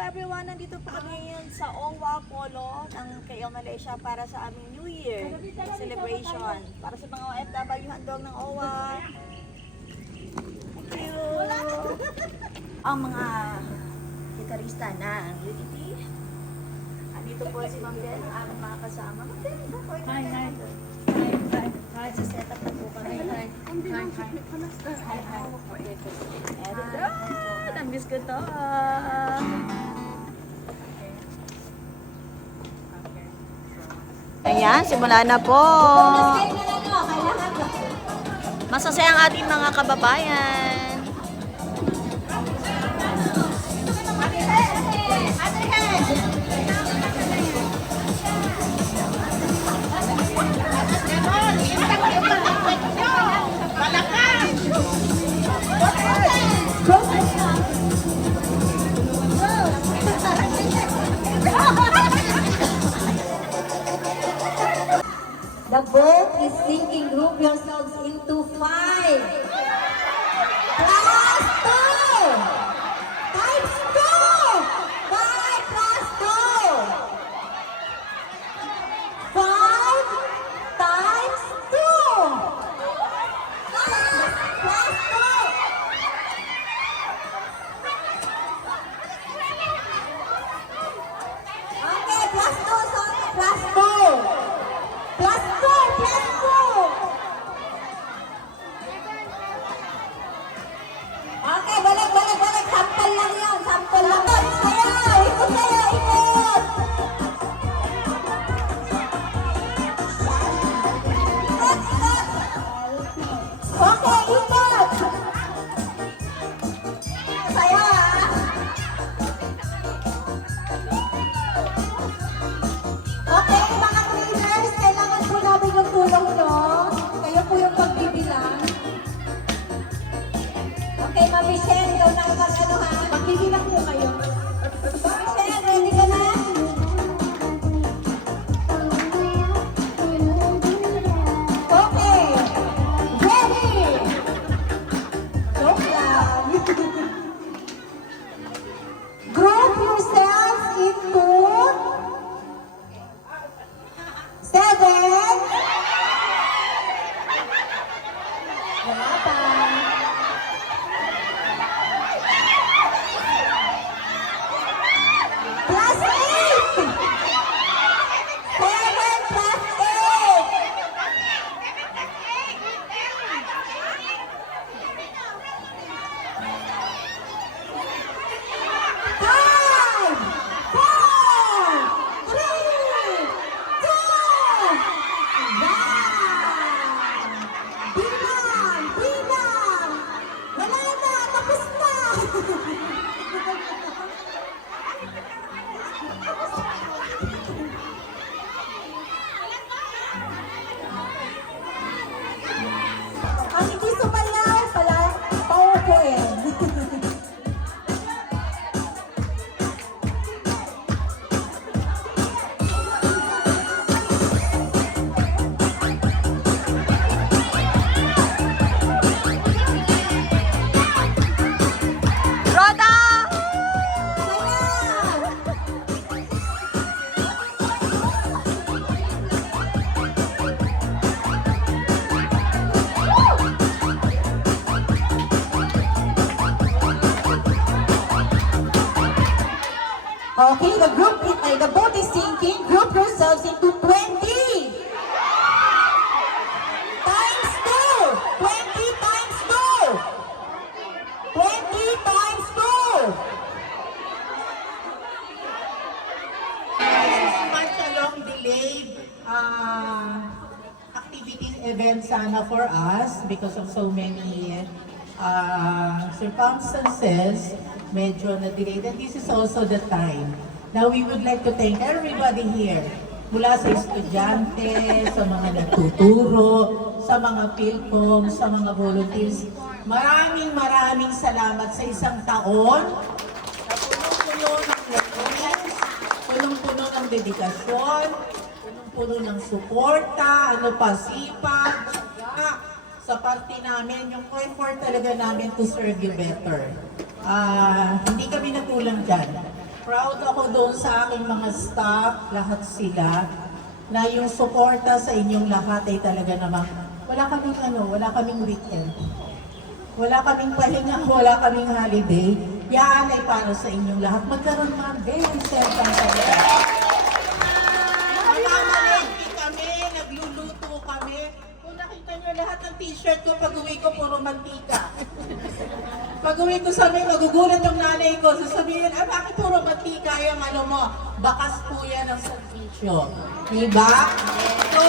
everyone, nandito po kami ngayon sa OWA Polo ng KL Malaysia para sa aming New Year celebration. Para sa mga OFW handog ng OWA. Thank you! Ang mga gitarista ng UTT. Andito po si Ma'am Ben, ang aming mga kasama. Ma'am Ben, Hi, hi. Hi, sa setup na po kami. Hi. Namiss ko to. Ayan, simula na po. Masasaya ang ating mga kababayan. The boat is sinking. Group yourselves into 5 plus 2 times 2. 5 plus 2. 5 times 2. Plus 2. Okay, plus 2. Sorry, plus 2. Plus 2, plus 2. Okay, balik. Sampal lang yun. Sampal lang. Sayo, ikot kayo, ikot. Ikot. Okay, ikot. Sayo, Okay, mga trainers, kailangan po namin yung tulong nyo. Kayo po yung pagbibilang. Okay, Ma'am Michelle, ikaw na ang ano ha? Pagbibilang po kayo. Ma'am Michelle, ready ka na? Okay. Ready. Joke lang. Group yourselves into 7. Wala pa. Plus 8. 7 plus 8. Five, 4, 3, 2, Bilang! Wala na! Tapos na! Ang hindi sumayaw, paupuin. Roda! Okay, the boat is sinking. Group yourselves into 20. Times 2. 20 times 2. 20 times 2. This is much a long delayed activity event sana for us because of so many circumstances. Medyo na-delayed, and this is also the time. Now we would like to thank everybody here, mula sa estudyante, sa mga nagtuturo, sa mga PhilCom, sa mga volunteers. Maraming salamat sa isang taon na punong-puno ng workers, punong-puno ng dedikasyon, punong-puno ng suporta, sipag, sa parte namin, yung effort talaga namin to serve you better. Hindi kami nakulang dyan. Proud ako doon sa aking mga staff, lahat sila, na yung suporta sa inyong lahat ay talaga namang wala kaming weekend. Wala kaming pahinga, wala kaming holiday. Yan ay para sa inyong lahat. Magkaroon mga very sentang talaga. Namamalengke kami, nagluluto kami. Kung nakita nyo lahat ng t-shirt ko, pag-uwi ko, puro mantika. Pag-uwi ko sa amin, magugulat yung nanay ko. Sasabihin, bakit puro mantika yung ano mo? Bakas po yan ang servisyo. Diba? So,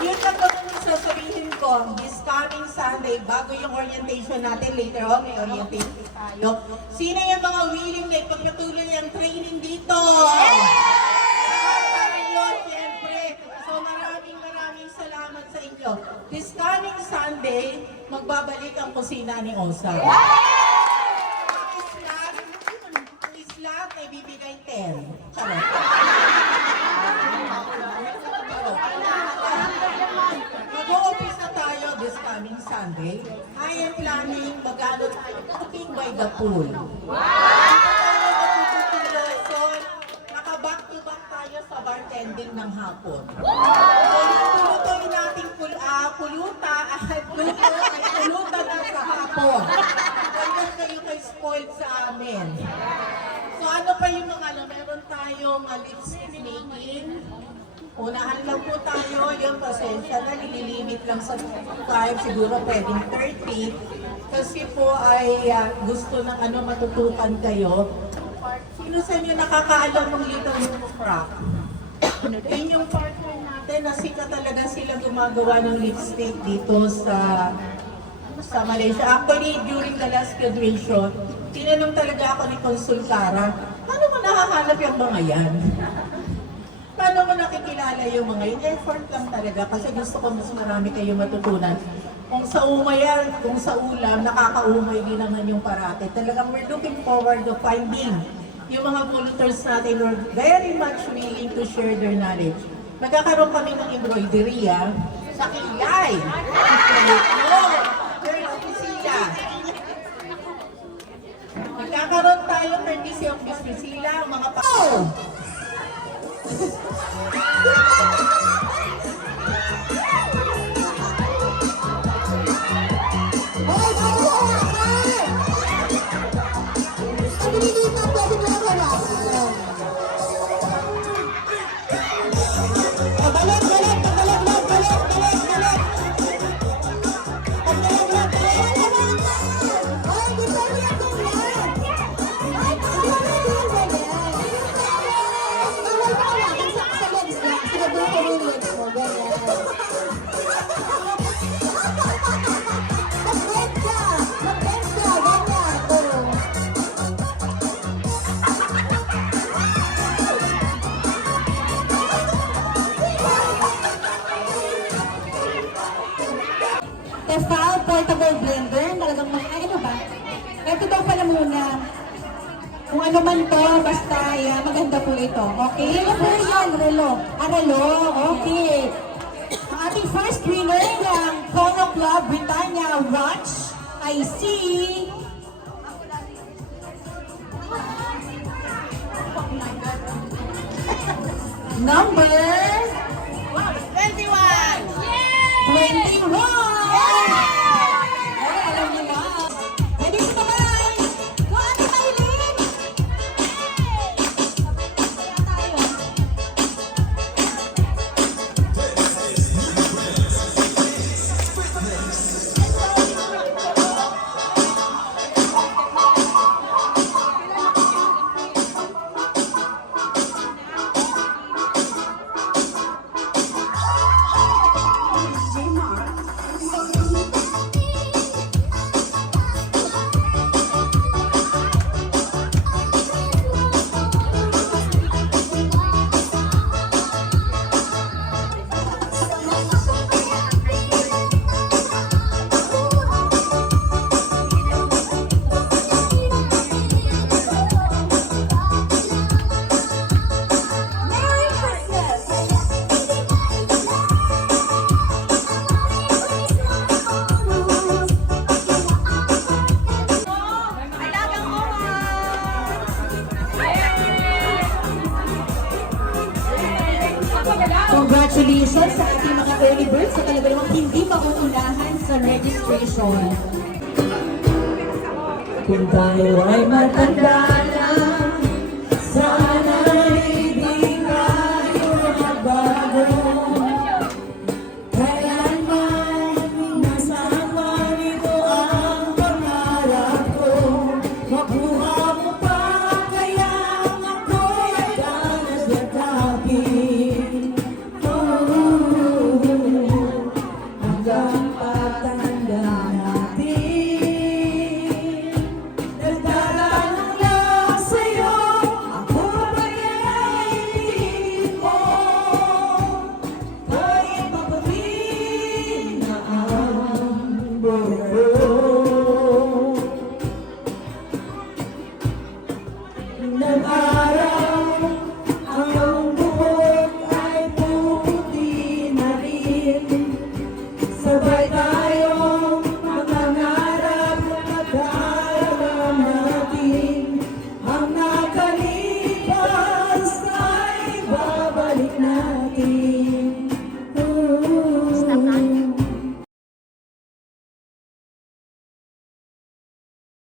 yun lang naman yung sasabihin ko. This coming Sunday, bago yung orientation natin, later on, may orientation tayo. Sino yung mga willing na ipagpatuloy ang training dito? Tayo, siyempre. So, maraming salamat sa inyo. This coming Sunday, magbabalik ang kusina ni Osa. Ang islam ay bibigay 10. Charot. Mag-o-office na tayo this coming Sunday. I am planning mag-ano tayo, cooking by the pool. Naka-back-to-back tayo sa bartending ng hapon. So, yung tulutoy nating puluta at luto ay puluta na sa hapon. Kaya kayo kay spoiled sa amin. So ano pa yung mga meron tayong lipstick making. Unahan lang po tayo, yung pasensya na, nililimit lang sa 5, siguro pwedeng 30. Kasi po ay gusto ng matutukan kayo. Sino sa inyo nakakaalam ng Little Momo Craft? Yun yung partner natin na talaga sila gumagawa ng lipstick dito sa Malaysia. Actually, during the last graduation, tinanong talaga ako ni Consultara, paano mo nakahanap yung mga yan? Paano mo nakikilala yung mga yun? Effort lang talaga kasi gusto ko mas marami kayong matutunan. Kung sa umayan, kung sa ulam, nakakaumay din naman yung parate. Talagang we're looking forward to finding yung mga polluters natin are very much willing to share their knowledge. Magkakaroon kami ng embroidery sa kilay. Magkakaroon tayo courtesy of Miss Priscilla, mga Tefal Portable Blender, talagang ano ba? Ito daw pala muna. Kung ano man to, basta maganda po ito. Okay? Ano po yan? Relo. Relo. Okay. Ang ating first winner ng Polo Club Britannia Watch ay si number 21! 21! Alam niyo na. Ready to kamay! Go, Ate Maylin! Tayo. Congratulations sa ating mga early birds sa talaga namang hindi mauunahan sa registration. Kung tayo ay matanda